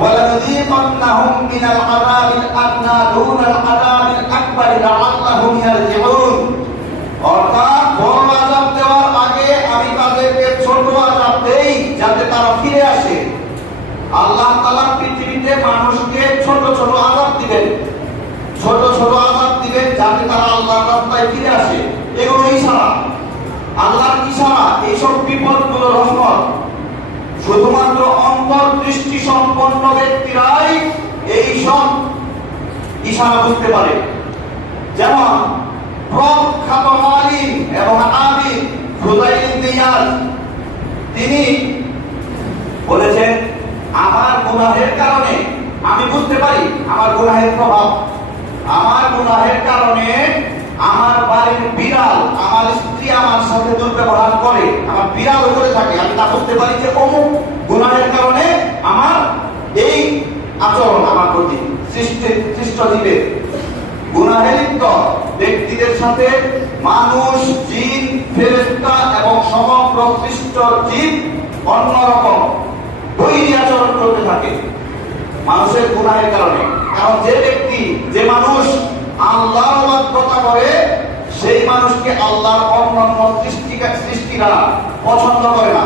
ওয়ালানুযীকান্নাহুম মিনাল আযাবিল আদনা দুনাল আযাবিল আকবার লাআল্লাহুম ইয়ারজিউন। অর্থাৎ বড় আযাব দেওয়ার আগে আমি তাদেরকে ছোট আযাব দেই যাতে তারা ফিরে আসে। আল্লাহ তাআলা পৃথিবীতে মানুষকে ছোট ছোট আযাব দিবেন, ছোট ছোট আযাব দিবেন যাতে তারা আল্লাহর রাস্তায় ফিরে আসে। এগুলো ইশারা, আল্লাহর ইশারা। এইসব বিপদগুলো রহমত। শুধুমাত্র অন্তর্দৃষ্টি সম্পন্ন ব্যক্তিরাই এইসব ইশারা বুঝতে পারে। যেমন প্রখ্যাত আলিম এবং আবিদ ফুদাইল ইবনে ইয়াদ, তিনি বলেছেন আমার গুনাহের কারণে আমি বুঝতে পারি আমার গুনাহের প্রভাব। আমার গুনাহের কারণে আমার বাড়ির বিড়াল, আমার স্ত্রী আমার সাথে দুর্ব্যবহার করে, আমার বিড়াল করে থাকে, আমি তা বুঝতে পারি যে অমুক গুনাহের কারণে আমার এই আচরণ আমার প্রতি। সৃষ্ট জীবের গুনাহে লিপ্ত ব্যক্তিদের সাথে মানুষ, জিন, ফেরেশতা এবং সমগ্র সৃষ্ট জীব অন্যরকম বৈরী আচরণ করতে থাকে মানুষের গুনাহের কারণে। কারণ যে ব্যক্তি, যে মানুষ আল্লাহর অবাধ্যতা করে সেই মানুষকে আল্লাহর অন্যান্য সৃষ্টিরা পছন্দ করে না।